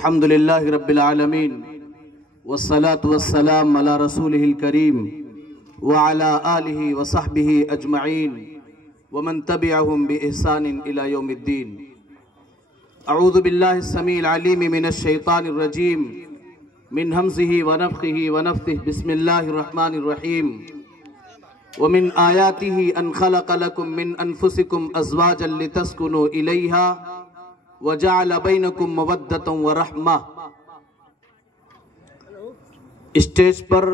الحمد للہ رب العالمین والصلاة والسلام علی رسولہ الکریم وعلی آلہ وصحبہ اجمعین ومن تبعہم بإحسان الى یوم الدین۔ اعوذ باللہ السمیع العلیم من الشیطان الرجیم من ہمزہ ونفخہ ونفثہ بسم اللہ الرحمن الرحیم۔ ومن آیاتہ ان خلق لکم من انفسکم ازواجا لتسکنوا الیہا وَجَعَلَ بَيْنَكُمْ مَوَدَّةً وَرَحْمَةً۔ اسٹیج پر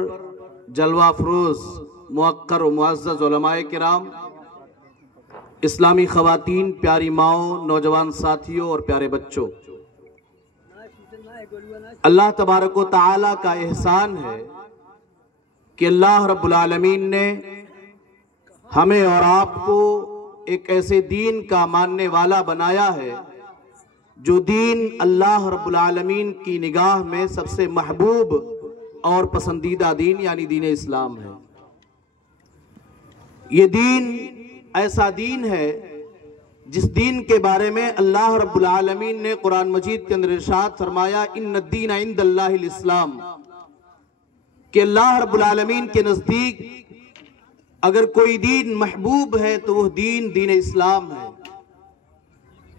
جلوہ افروز موقر و معزز علماء کرام، اسلامی خواتین، پیاری ماؤں، نوجوان ساتھیوں اور پیارے بچوں، اللہ تبارک و تعالیٰ کا احسان ہے کہ اللہ رب العالمین نے ہمیں اور آپ کو ایک ایسے دین کا ماننے والا بنایا ہے جو دین اللہ رب العالمین کی نگاہ میں سب سے محبوب اور پسندیدہ دین یعنی دین اسلام ہے۔ یہ دین ایسا دین ہے جس دین کے بارے میں اللہ رب العالمین نے قرآن مجید کے اندر ارشاد فرمایا ان الدین عند اللہ الاسلام، کہ اللہ رب العالمین کے نزدیک اگر کوئی دین محبوب ہے تو وہ دین اسلام ہے۔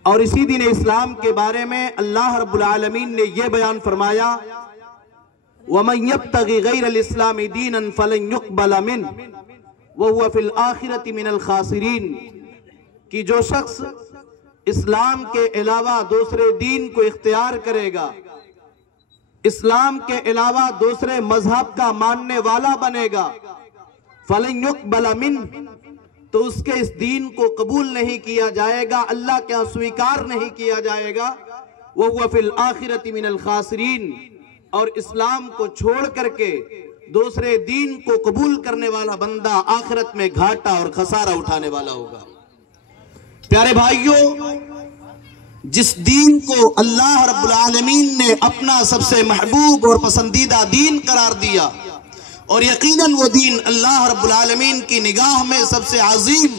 اور اسی دین اسلام کے بارے میں اللہ رب العالمین نے یہ بیان فرمایا وَمَن يَبْتَغِ غَيْرَ الْإِسْلَامِ دِينًا فَلَن يُقْبَلَ مِنْهُ وَهُوَ فِي الْآخِرَةِ مِنَ الْخَاسِرِينَ، کہ جو شخص اسلام کے علاوہ دوسرے دین کو اختیار کرے گا، اسلام کے علاوہ دوسرے مذہب کا ماننے والا بنے گا، فَلَن يُقْبَلَ مِنْهُ، تو اس کے اس دین کو قبول نہیں کیا جائے گا، اللہ کے سویکار نہیں کیا جائے گا۔ وَهُوَ فِي الْآخِرَةِ مِنَ الْخَاسِرِينَ، اور اسلام کو چھوڑ کر کے دوسرے دین کو قبول کرنے والا بندہ آخرت میں گھاٹا اور خسارہ اٹھانے والا ہوگا۔ پیارے بھائیوں، جس دین کو اللہ رب العالمین نے اپنا سب سے محبوب اور پسندیدہ دین قرار دیا، اور یقیناً وہ دین اللہ رب العالمین کی نگاہ میں سب سے عظیم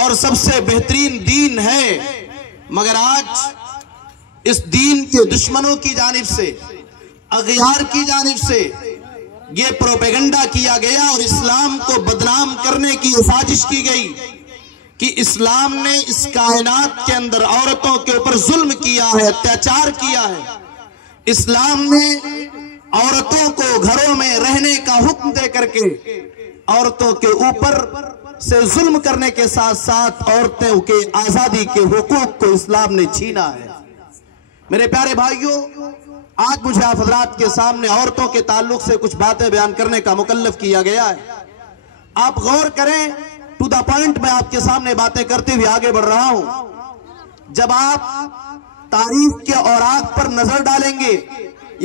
اور سب سے بہترین دین ہے، مگر آج اس دین کے دشمنوں کی جانب سے، اغیار کی جانب سے یہ پروپیگنڈا کیا گیا اور اسلام کو بدنام کرنے کی سازش کی گئی کہ اسلام نے اس کائنات کے اندر عورتوں کے اوپر ظلم کیا ہے، اتیاچار کیا ہے۔ اسلام نے عورتوں کو گھروں میں رہنے کا حکم دے کر کے عورتوں کے اوپر سے ظلم کرنے کے ساتھ ساتھ عورتوں کے آزادی کے حقوق کو اسلام نے چھینا ہے۔ میرے پیارے بھائیوں، آج مجھے آپ حضرات کے سامنے عورتوں کے تعلق سے کچھ باتیں بیان کرنے کا مکلف کیا گیا ہے۔ آپ غور کریں، ٹو دا پوائنٹ میں آپ کے سامنے باتیں کرتے ہوئے آگے بڑھ رہا ہوں۔ جب آپ تاریخ کے اوراق پر نظر ڈالیں گے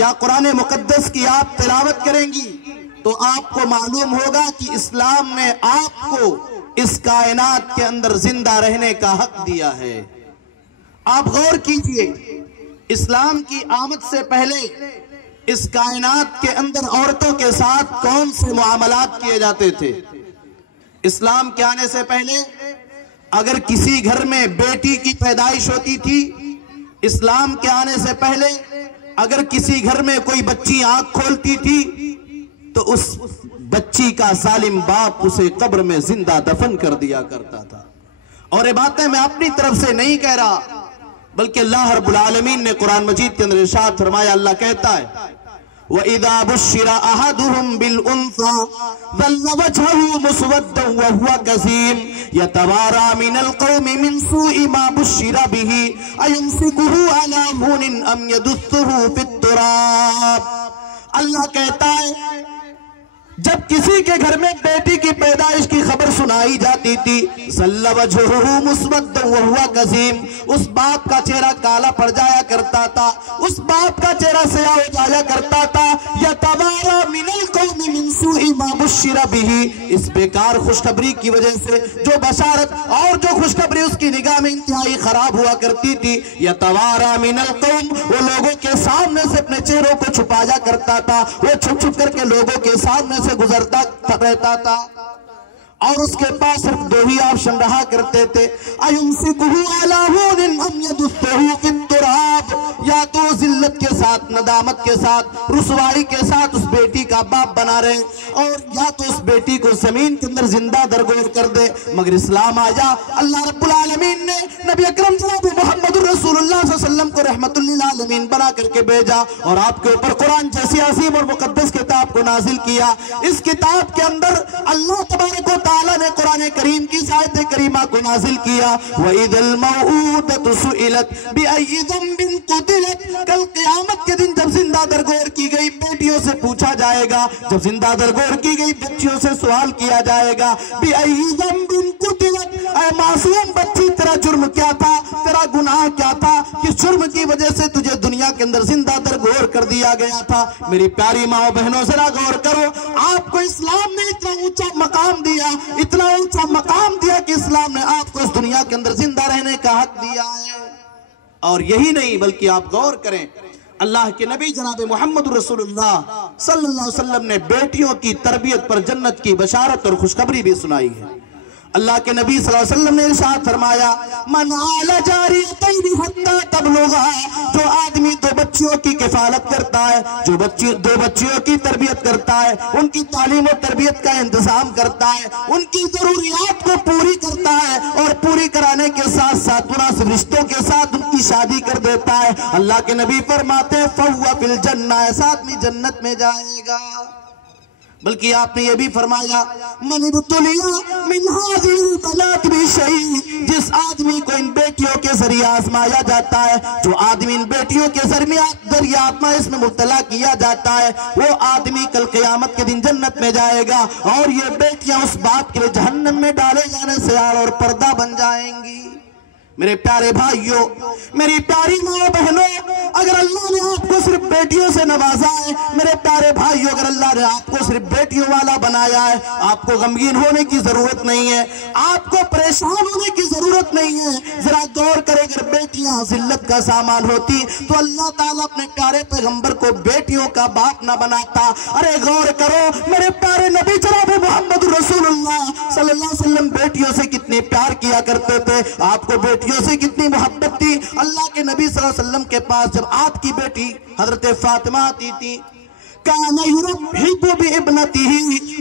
یا قرآن مقدس کی آپ تلاوت کریں گی تو آپ کو معلوم ہوگا کہ اسلام نے آپ کو اس کائنات کے اندر زندہ رہنے کا حق دیا ہے۔ آپ غور کیجئے، اسلام کی آمد سے پہلے اس کائنات کے اندر عورتوں کے ساتھ کون سے معاملات کیے جاتے تھے؟ اسلام کے آنے سے پہلے اگر کسی گھر میں بیٹی کی پیدائش ہوتی تھی، اسلام کے آنے سے پہلے اگر کسی گھر میں کوئی بچی آنکھ کھولتی تھی تو اس بچی کا ظالم باپ اسے قبر میں زندہ دفن کر دیا کرتا تھا۔ اور یہ باتیں میں اپنی طرف سے نہیں کہہ رہا، بلکہ اللہ رب العالمین نے قرآن مجید کے اندر ارشاد فرمایا، اللہ کہتا ہے وَإِذَا بُشِّرَ أَحَدُهُمْ بِالْأُنثَىٰ ظَلَّ وَجْهُهُ مُسْوَدًّا وَهُوَ كَظِيمٌ يَتَوَارَىٰ مِنَ الْقَوْمِ مِنْ سُوءِ مَا بُشِّرَ بِهِ أَيُمْسِكُهُ عَلَىٰ هُونٍ أَمْ يَدُسُّهُ فِي التُّرَابِ۔ اللہ کہتا ہے جب کسی کے گھر میں بیٹی کی پیدائش کی خبر سنائی جاتی تھی، ظل وجہہ مسودا وہو کظیم، اس باپ کا چہرہ کالا پڑ جایا کرتا تھا، اس باپ کا چہرہ سیاہ ہو جایا کرتا تھا۔ یتوارا من القوم من سوء ما بشر به، اس بیکار خوشخبری کی وجہ سے جو بشارت اور جو خوشخبری اس کی نگاہ میں انتہائی خراب ہوا کرتی تھی، یتوارا من القوم، وہ لوگوں کے سامنے سے اپنے چہروں کو چھپایا کرتا تھا، وہ چھپ چھپ کر کے لوگوں کے سامنے سے گزرتا رہتا تھا۔ اور اس کے پاس صرف دو ہی آپشن رہا کرتے تھے، اَيُمْسِكُهُ عَلَىٰ هُونٍ أَمْ يَدُسُّهُ فِي التُّرَابِ، یا تو ذلت کے ساتھ، ندامت کے ساتھ، رسوائی کے ساتھ اس بیٹی کا باپ بنا رہے، اور یا تو اس بیٹی کو زمین کے اندر زندہ درگور کر دے۔ مگر اسلام آیا، اللہ رب العالمین نے نبی اکرم جناب محمد الرسول اللہ صلی اللہ علیہ وسلم کو رحمت للعالمین بنا کر کے بھیجا، اور آپ کے اوپر قرآن جیسی عظیم اور مقدس کتاب کو نازل کیا۔ اس کتاب کے اندر اللہ تبارک و تعالیٰ نے قرآن کریم کی آیت کریمہ کو نازل کیا، وَإِذَا الْمَوْءُودَةُ سُئِلَتْ بِأَيِّ ذَنبٍ قُتِلَتْ، کل قیامت کے دن جب زندہ درگور کی گئی بیٹیوں سے پوچھا جائے گا، جب زندہ درگور کی گئی بچیوں سے سوال کیا جائے گا، بِأَيِّ ذَنبٍ قُتِلَتْ، اے معصوم بچی تیرا جرم کیا تھا، تیرا گناہ کیا تھا، کس جرم کی وجہ سے تجھے دنیا کے اندر زندہ درگور کر دیا گیا تھا؟ میری پیاری ماں و بہنوں ذرا غور کرو، آپ کو اسلام نے اتنا اونچا مقام دیا، اتنا اونچا مقام دیا کہ اسلام نے آپ کو اس دنیا کے اندر زندہ رہنے کا حق دیا ہے۔ اور یہی نہیں بلکہ آپ غور کریں، اللہ کے نبی جناب محمد رسول اللہ صلی اللہ علیہ وسلم نے بیٹیوں کی تربیت پر جنت کی بشارت اور خوشخبری بھی سنائی ہے۔ اللہ کے نبی صلی اللہ علیہ وسلم نے ارشاد فرمایا، من آل جاریتین حتی تبلغا، جو آدمی دو بچیوں کی کفالت کرتا ہے، جو دو بچیوں کی تربیت کرتا ہے، ان کی تعلیم و تربیت کا انتظام کرتا ہے، ان کی ضروریات کو پوری کرتا ہے، اور پوری کرانے کے ساتھ ساتھ مناسب رشتوں کے ساتھ ان کی شادی کر دیتا ہے، اللہ کے نبی فرماتے ہیں فَهُوَ فِي الْجَنَّةِ، ایسا آدمی جنت میں جائے گا۔ بلکہ آپ نے یہ بھی فرمایا، من ابتلیا من هذه البنات بشيء، جس آدمی کو ان بیٹیوں کے ذریعے آزمایا جاتا ہے، جو آدمی ان بیٹیوں کے ذریعے آزمائش میں مبتلا کیا جاتا ہے، وہ آدمی کل قیامت کے دن جنت میں جائے گا، اور یہ بیٹیاں اس باپ کے لیے جہنم میں ڈالے جانے سے آڑ اور پردہ بن جائیں گی۔ میرے پیارے بھائیوں، میری پیاری ماں و بہنوں، اگر اللہ نے آپ کو صرف بیٹیوں سے نوازا ہے، میرے پیارے بھائیوں، اگر اللہ نے آپ کو صرف بیٹیوں والا بنایا ہے، آپ کو غمگین ہونے کی ضرورت نہیں ہے، آپ کو پریشان ہونے کی ضرورت نہیں ہے۔ ذرا غور کریں، اگر بیٹیاں ذلت کا سامان ہوتی تو اللہ تعالیٰ اپنے پیارے پیغمبر کو بیٹیوں کا باپ نہ بناتا۔ ارے غور کرو، میرے پیارے نبی جناب محمد رسول اللہ صلی اللہ علیہ وسلم بیٹیوں سے کتنے پیار کیا کرتے تھے، آپ کو بیٹیوں سے کتنی محبت تھی۔ اللہ کے نبی صلی اللہ علیہ وسلم کے پاس جب آپ کی بیٹی حضرت فاطمہ آتی تھی، کان یرحب بابنتہ،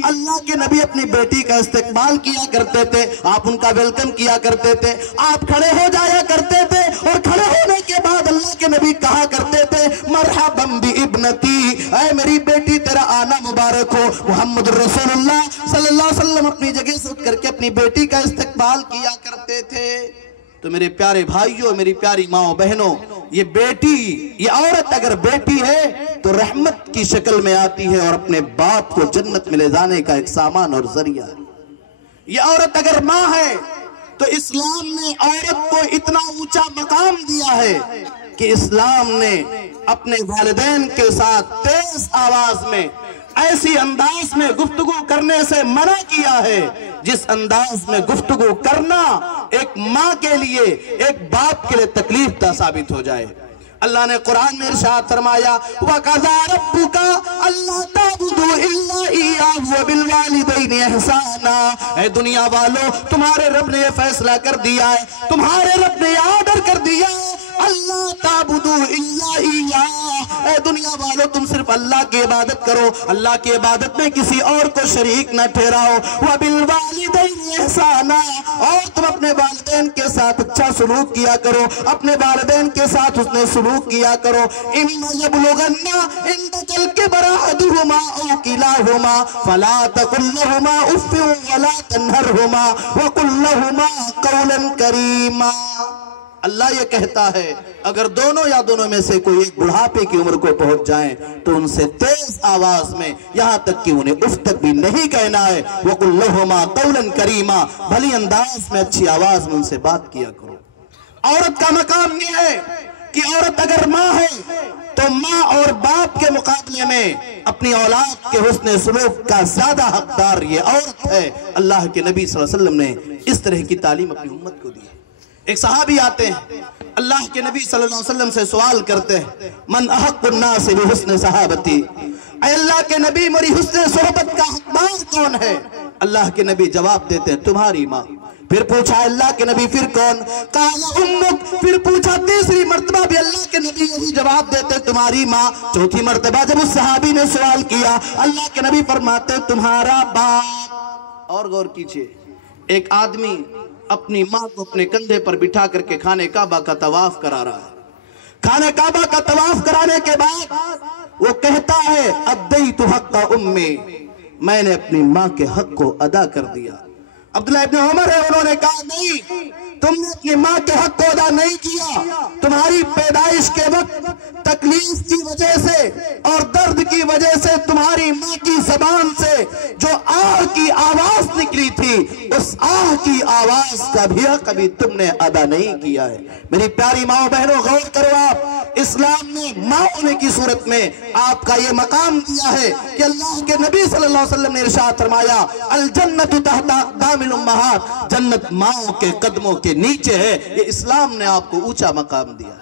اللہ کے نبی اپنی بیٹی کا استقبال کیا کرتے تھے، آپ ان کا ویلکم کیا کرتے تھے، آپ کھڑے ہو جایا کرتے تھے، اور کھڑے ہونے کے بعد اللہ کے نبی کہا کرتے تھے مرحبا بابنتی، اے میری بیٹی تیرا آنا مبارک ہو۔ محمد رسول اللہ صلی اللہ علیہ وسلم اپنی جگہ سے اٹھ کر کے اپنی بیٹی کا استقبال کیا کرتے تھے۔ تو میرے پیارے بھائیوں، میری پیاری ماں و بہنوں، یہ بیٹی، یہ عورت اگر بیٹی ہے تو رحمت کی شکل میں آتی ہے، اور اپنے باپ کو جنت میں لے جانے کا ایک سامان اور ذریعہ ہے۔ یہ عورت اگر ماں ہے تو اسلام نے عورت کو اتنا اونچا مقام دیا ہے کہ اسلام نے اپنے والدین کے ساتھ تیز آواز میں، ایسی انداز میں گفتگو کرنے سے منع کیا ہے جس انداز میں گفتگو کرنا ایک ماں کے لیے، ایک باپ کے لیے تکلیف دہ ثابت ہو جائے۔ اللہ نے قرآن میں ارشاد فرمایا وَقَضَىٰ رَبُّكَ أَلَّا تَعْبُدُوا إِلَّا إِيَّاهُ وَبِالْوَالِدَيْنِ إِحْسَانًا، اے دنیا والو، تمہارے رب نے یہ فیصلہ کر دیا ہے، تمہارے رب نے یہ آرڈر کر دیا ہے، اللہ تعبدوا الا ایہ، اے دنیا والو تم صرف اللہ کی عبادت کرو، اللہ کی عبادت میں کسی اور کو شریک نہ ٹھہراؤ، وبالوالدین احسانا، اور تم اپنے والدین کے ساتھ اچھا سلوک کیا کرو، اپنے والدین کے ساتھ حسن سلوک کیا کرو، اما یبلغن عندک الکبر احدہما او کلاہما فلا تقل لہما اف ولا تنہرہما وقل لہما قولا کریما۔ اللہ یہ کہتا ہے اگر دونوں یا دونوں میں سے کوئی ایک بڑھاپے کی عمر کو پہنچ جائیں تو ان سے تیز آواز میں، یہاں تک کہ انہیں اف تک بھی نہیں کہنا ہے، وَقُلْ لَهُمَا قَوْلًا كَرِيمًا، بھلی انداز میں اچھی آواز میں ان سے بات کیا کرو۔ عورت کا مقام یہ ہے کہ عورت اگر ماں ہے تو ماں اور باپ کے مقابلے میں اپنی اولاد کے حسن سلوک کا زیادہ حقدار یہ عورت ہے۔ اللہ کے نبی صلی اللہ علیہ وسلم نے اس طرح کی تعلیم اپنی امت کو دی ہے۔ ایک صحابی آتے ہیں، اللہ کے نبی صلی اللہ علیہ وسلم سے سوال کرتے ہیں من احق الناس بحسن صحابتی، اے اللہ کے نبی میری حسن صحبت کا حقدار کون ہے؟ اللہ کے نبی جواب دیتے ہیں تمہاری ماں۔ پھر پوچھا اللہ کے نبی پھر کون؟ قال امک۔ پھر پوچھا تیسری مرتبہ بھی اللہ کے نبی یہی جواب دیتے تمہاری ماں۔ چوتھی مرتبہ جب اس صحابی نے سوال کیا اللہ کے نبی فرماتے تمہارا باپ۔ اور غور کیجئے، ایک آدمی اپنی ماں کو اپنے کندھے پر بٹھا کر کے خانہ کعبہ کا طواف کرا رہا ہے۔ خانہ کعبہ کا طواف کرانے کے بعد وہ کہتا ہے ادیت حق امی، میں نے اپنی ماں کے حق کو ادا کر دیا۔ عبداللہ ابن عمر ہے، انہوں نے کہا نہیں، تم نے اپنی ماں کے حق کو ادا نہیں کیا۔ تمہاری پیدائش کے وقت تکلیف کی وجہ سے اور درد کی وجہ سے تمہاری ماں کی زبان سے جو آہ کی آواز نکلی تھی، اس آہ کی آواز کا بھی حق کبھی تم نے ادا نہیں کیا ہے۔ میری پیاری ماں بہنوں غور کرو، آپ اسلام نے ماں ہونے کی صورت میں آپ کا یہ مقام دیا ہے کہ اللہ کے نبی صلی اللہ علیہ وسلم نے ارشاد فرمایا الجنت تحت اقدام الامہات، جنت ماں کے قدموں کے نیچے ہے۔ یہ اسلام نے آپ کو اونچا مقام دیا ہے۔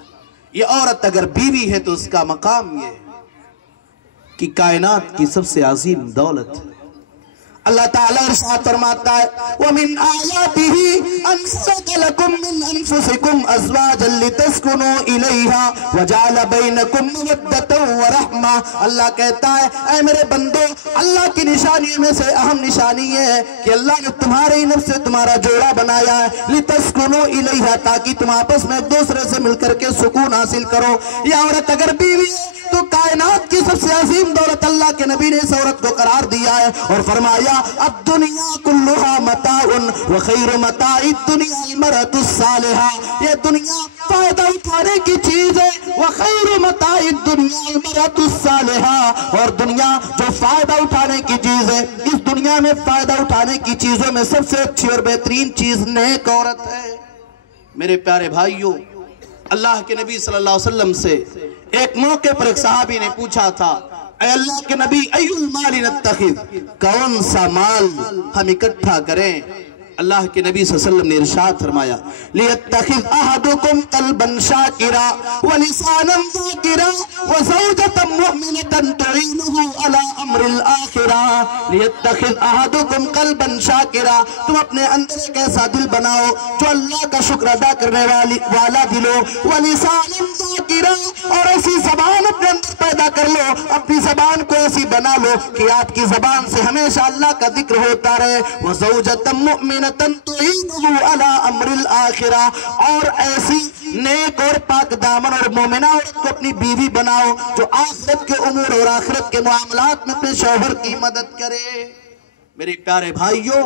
یہ عورت اگر بیوی ہے تو اس کا مقام یہ ہے کہ کائنات کی سب سے عظیم دولت ہے۔ اللہ تعالیٰ ارشاد فرماتا ہے وَمِنْ آيَاتِهِ أَنْ خَلَقَ لَكُم مِّنْ أَنفُسِكُمْ أَزْوَاجًا لِتَسْكُنُوا إِلَيْهَا وَجَعَلَ بَيْنَكُم مَّوَدَّةً وَرَحْمَةً۔ اللہ کہتا ہے اے میرے بندو، اللہ کی نشانیوں میں سے اہم نشانی یہ ہے کہ اللہ نے تمہارے نفس سے تمہارا جوڑا بنایا ہے لِتَسْكُنُوا إِلَيْهَا، تاکہ تم آپس میں ایک دوسرے سے مل کر کے سکون حاصل کرو۔ یہ عورت اگر بیوی ہے تو کائنات کی سب سے عظیم دولت اللہ کے نبی نے اس عورت کو قرار دیا ہے اور فرمایا الدنیا کلھا متاع وخیر متاع الدنیا المرأۃ الصالحہ۔ یہ دنیا فائدہ اٹھانے کی چیز ہے، وخیر متاع الدنیا المرأۃ الصالحہ، اور دنیا جو فائدہ اٹھانے کی چیز ہے، اس دنیا میں فائدہ اٹھانے کی چیزوں میں سب سے اچھی اور بہترین چیز نیک عورت ہے۔ میرے پیارے بھائیوں، اللہ کے نبی صلی اللہ علیہ وسلم سے ایک موقع پر ایک صحابی نے پوچھا تھا اے اللہ کے نبی ای المال نتخذ، کون سا مال ہم اکٹھا کریں؟ اللہ کے نبی صلی اللہ علیہ وسلم نے ارشاد فرمایا لیتخذ احدکم قلبا شاکرا ولسانا ذاکرا وزوجتا مؤمنتا تعینہ علی امر الآخرہ۔ لیتخذ احدکم قلبا شاکرا، تم اپنے اندر ایک ایسا دل بناؤ جو اللہ کا شکر ادا کرنے والا دل ہو، ولسانا ذاکرا، اور ایسی زبان اپنے اندر پیدا کر لو، اپنی زبان کو ایسی بنا لو کہ آپ کی زبان سے ہمیشہ اللہ کا ذکر ہوتا رہے، وزوجتا مؤمنتا تعینہ علی امر الآخرہ، اور ایسی نیک اور پاک دامن اور مومنہ عورت کو اپنی بیوی بناؤ جو آخرت کے امور اور آخرت کے معاملات میں اپنے شوہر کی مدد کرے۔ میری پیارے بھائیوں،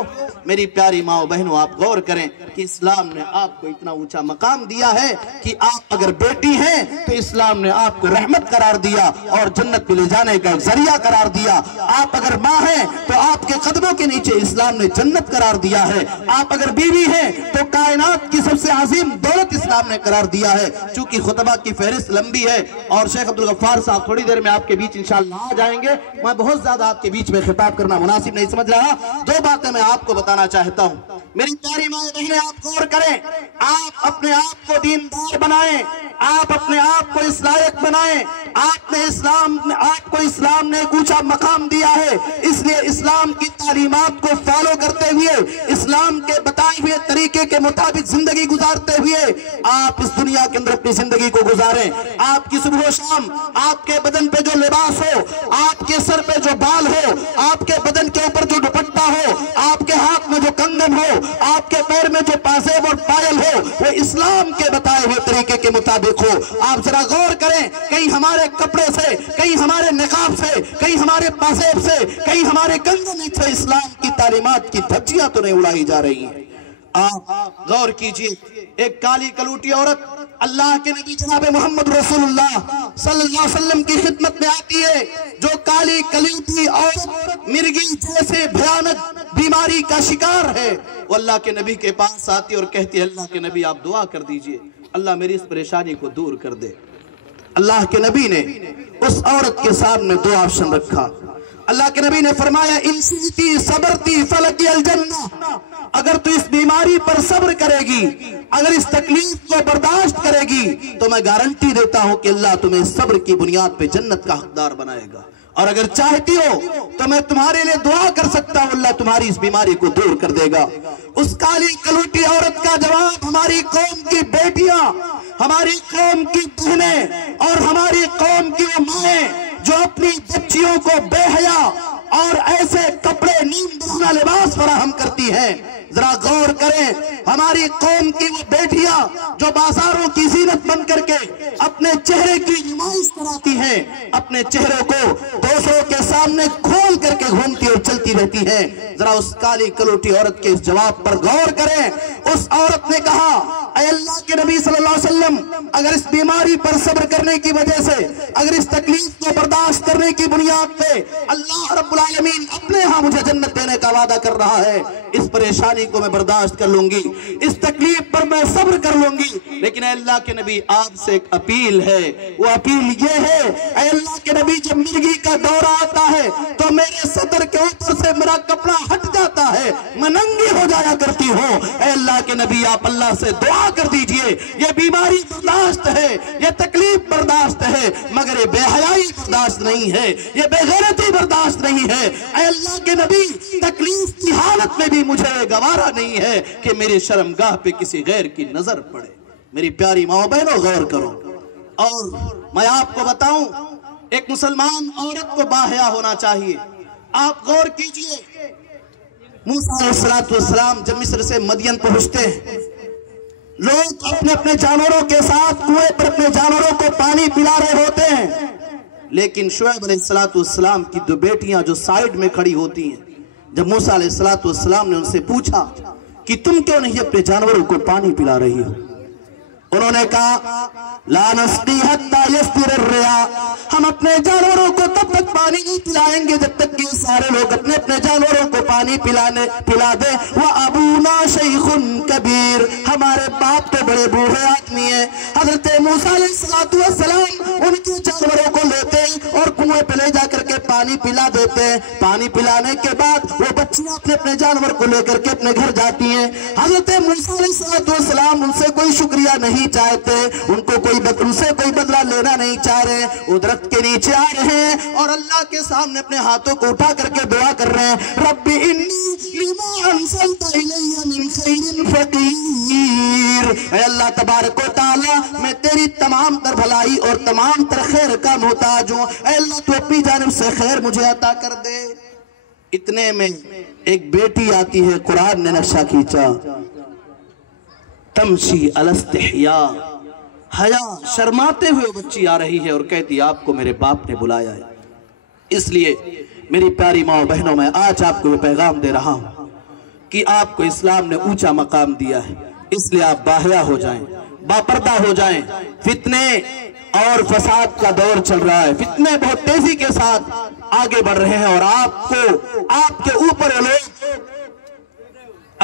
میری پیاری ماں و بہنوں، آپ غور کریں کہ اسلام نے آپ کو اتنا اونچا مقام دیا ہے کہ آپ اگر بیٹی ہیں تو اسلام نے آپ کو رحمت قرار دیا اور جنت میں لے جانے کا ذریعہ قرار دیا۔ آپ اگر ماں ہیں تو آپ کے قدموں کے نیچے اسلام نے جنت قرار دیا ہے۔ آپ اگر بیوی ہیں تو کائنات کی سب سے عظیم دولت اسلام نے قرار دیا ہے۔ چونکہ خطبہ کی فہرست لمبی ہے اور شیخ عبدالغفار صاحب تھوڑی دیر میں آپ کے بیچ انشاءاللہ آ جائیں گے، میں بہت زیادہ آپ کے بیچ میں خطاب کرنا مناسب نہیں سمجھ رہا۔ دو باتیں میں آپ کو بتانا چاہتا ہوں۔ میری پیاری ماں بہنیں، آپ غور کریں، آپ اپنے آپ کو دیندار بنائیں، آپ اپنے آپ کو اس لائق بنائیں۔ آپ کو اسلام نے ایک اونچا مقام دیا ہے، اس لیے اسلام کی تعلیمات کو فالو کرتے ہوئے، اسلام کے بتائے ہوئے طریقے کے مطابق زندگی گزارتے ہوئے آپ اس دنیا کے اندر اپنی زندگی کو گزاریں۔ آپ کی صبح و شام آپ کے بدن پہ جو لباس ہو، آپ کے سر پہ جو بال ہو، آپ کے بدن کے اوپر جو دوپٹہ ہو، آپ کے ہاتھ میں جو کنگن ہو، آپ کے پیر میں جو پاسیب اور پائل ہو، وہ اسلام کے بتائے ہوئے طریقے کے مطابق ہو۔ آپ ذرا غور کریں، کہیں ہمارے کپڑے سے، کہیں ہمارے نقاب سے، کہیں ہمارے پاسیب سے، کہیں ہمارے کنگن سے اسلام کی تعلیمات کی دھجیاں تو نہیں اڑائی جا رہی ہیں۔ آپ غور کیجئے، ایک کالی کلوٹی عورت اللہ کے نبی جناب محمد رسول اللہ صلی اللہ علیہ وسلم کی خدمت میں آتی ہے، جو کالی کلوٹی عورت مرگی جیسے بھیانک بیماری کا شکار ہے، وہ اللہ کے نبی کے پاس آتی اور کہتی ہے اللہ کے نبی آپ دعا کر دیجئے، اللہ میری اس پریشانی کو دور کر دے۔ اللہ کے نبی نے اس عورت کے سامنے دو آپشن رکھا۔ اللہ کے نبی نے فرمایا ان شئتی صبرتی فلکی الجنہ، اگر تو اس بیماری پر صبر کرے گی، اگر اس تکلیف کو برداشت کرے گی، تو میں گارنٹی دیتا ہوں کہ اللہ تمہیں صبر کی بنیاد پہ جنت کا حقدار بنائے گا۔ اور اگر چاہتی ہو تو میں تمہارے لیے دعا کر سکتا ہوں، اللہ تمہاری اس بیماری کو دور کر دے گا۔ اس کالی کلوٹی عورت کا جواب ہماری قوم کی بیٹیاں، ہماری قوم کی بہنیں اور ہماری قوم کی مائیں جو اپنی بچیوں کو بے حیا اور ایسے کپڑے نیم برہنہ لباس فراہم کرتی ہیں، ذرا غور کریں۔ ہماری قوم کی وہ بیٹیاں جو بازاروں کی زینت بن کر کے اپنے چہرے کی نمائش کراتی ہیں، اپنے چہروں کو دوسروں کے سامنے کھول کر کے گھومتی اور چلتی رہتی ہیں، ذرا اس کالی کلوٹی عورت کے اس جواب پر غور کریں۔ اس عورت نے کہا، اے اللہ کے نبی صلی اللہ علیہ وسلم، اگر اس بیماری پر صبر کرنے کی وجہ سے، اگر اس تکلیف کو برداشت کرنے کی بنیاد پہ اللہ رب العالمین اپنے ہاں مجھے جنت دینے کا وعدہ کر رہا ہے، اس پریشانی کو میں برداشت کر لوں گی، اس تکلیف پر میں صبر کر لوں گی۔ لیکن اے اللہ کے نبی، آپ سے ایک اپیل ہے، وہ اپیل یہ ہے، اے اللہ کے نبی، جب مرگی کا دورہ آتا ہے تو میرے صدر کے اوپر سے میرا کپڑا ہٹ جاتا ہے، میں ننگی ہو جایا کرتی ہوں۔ اے اللہ کے نبی، آپ اللہ سے دعا کر دیجئے، یہ بیماری برداشت ہے، یہ تکلیف برداشت ہے، مگر یہ بے حیائی برداشت نہیں ہے، یہ بے غیرتی برداشت نہیں ہے۔ اے اللہ کے نبی، تکلیف کی حالت میں بھی مجھے گوارا نہیں ہے کہ میری شرمگاہ پہ کسی غیر کی نظر پڑے۔ میری پیاری ماں بہنوں، غور کرو۔ اور میں آپ کو بتاؤں، ایک مسلمان عورت کو باحیا ہونا چاہیے۔ آپ غور کیجئے، موسیٰ علیہ السلام جب مصر سے مدین پہنچتے ہیں، لوگ اپنے اپنے جانوروں کے ساتھ کنویں پر اپنے جانوروں کو پانی پلا رہے ہوتے ہیں، لیکن شعیب علیہ السلام کی دو بیٹیاں جو سائیڈ میں کھڑی ہوتی ہیں، جب موسیٰ علیہ السلام نے ان سے پوچھا کہ تم کیوں نہیں اپنے جانوروں کو پانی پلا رہی ہو، انہوں نے کہا، لا نسقی حتی یسدر الرعاء، ہم اپنے جانوروں کو تب تک پانی نہیں پلائیں گے جب تک کہ سارے لوگ اپنے اپنے جانوروں کو پانی پلا دیں۔ وَأَبُونَا شَيْخٌ کبیر، ہمارے باپ تو بڑے بوڑھے آدمی ہیں۔ حضرت موسیٰ علیہ السلام ان کے جانوروں کو لیتے اور کنویں پہ لے جا کر کے پانی پلا دیتے ہیں۔ پانی پلانے کے بعد وہ بچیاں اپنے اپنے جانور کو لے کر کے اپنے گھر جاتی ہیں۔ حضرت موسیٰ علیہ السلام ان سے کوئی شکریہ نہیں چاہتے، ان سے کوئی بدلہ لینا نہیں چاہ رہے، وہ درخت کے نیچے آ رہے ہیں اور اللہ کے سامنے اپنے ہاتھوں کو اٹھا کر کے دعا کر رہے ہیں، رب انی لما انزلت الی من خیر فقیر، اے اللہ تبارک و تعالی، میں تیری تمام تر بھلائی اور تمام تر خیر کا محتاج ہوں، اے اللہ تو اپنی جانب سے خیر مجھے عطا کر دے۔ اتنے میں ایک بیٹی آتی ہے، قرآن نے نقشہ کھینچا، تمشی علی استحیاء، حیا شرماتے ہوئے بچی آ رہی ہے اور کہتی، آپ کو میرے باپ نے بلایا ہے۔ اس لیے میری پیاری ماں بہنوں، میں آج آپ کو یہ پیغام دے رہا ہوں کہ آپ کو اسلام نے اونچا مقام دیا ہے، اس لیے آپ باحیا ہو جائیں، باپردہ ہو جائیں۔ فتنے اور فساد کا دور چل رہا ہے، فتنے بہت تیزی کے ساتھ آگے بڑھ رہے ہیں اور آپ کے اوپر لوگ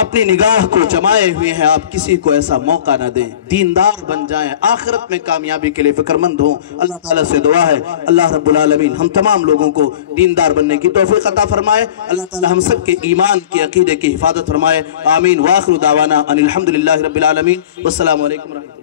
اپنی نگاہ کو جمائے ہوئے ہیں، آپ کسی کو ایسا موقع نہ دیں، دیندار بن جائیں، آخرت میں کامیابی کے لیے فکر مند ہوں۔ اللہ تعالیٰ سے دعا ہے اللہ رب العالمین ہم تمام لوگوں کو دیندار بننے کی توفیق عطا فرمائے، اللہ تعالیٰ ہم سب کے ایمان کے عقیدے کی حفاظت فرمائے، آمین۔ وآخر دعوانا ان الحمدللہ رب العالمین، والسلام علیکم ورحمۃ اللہ۔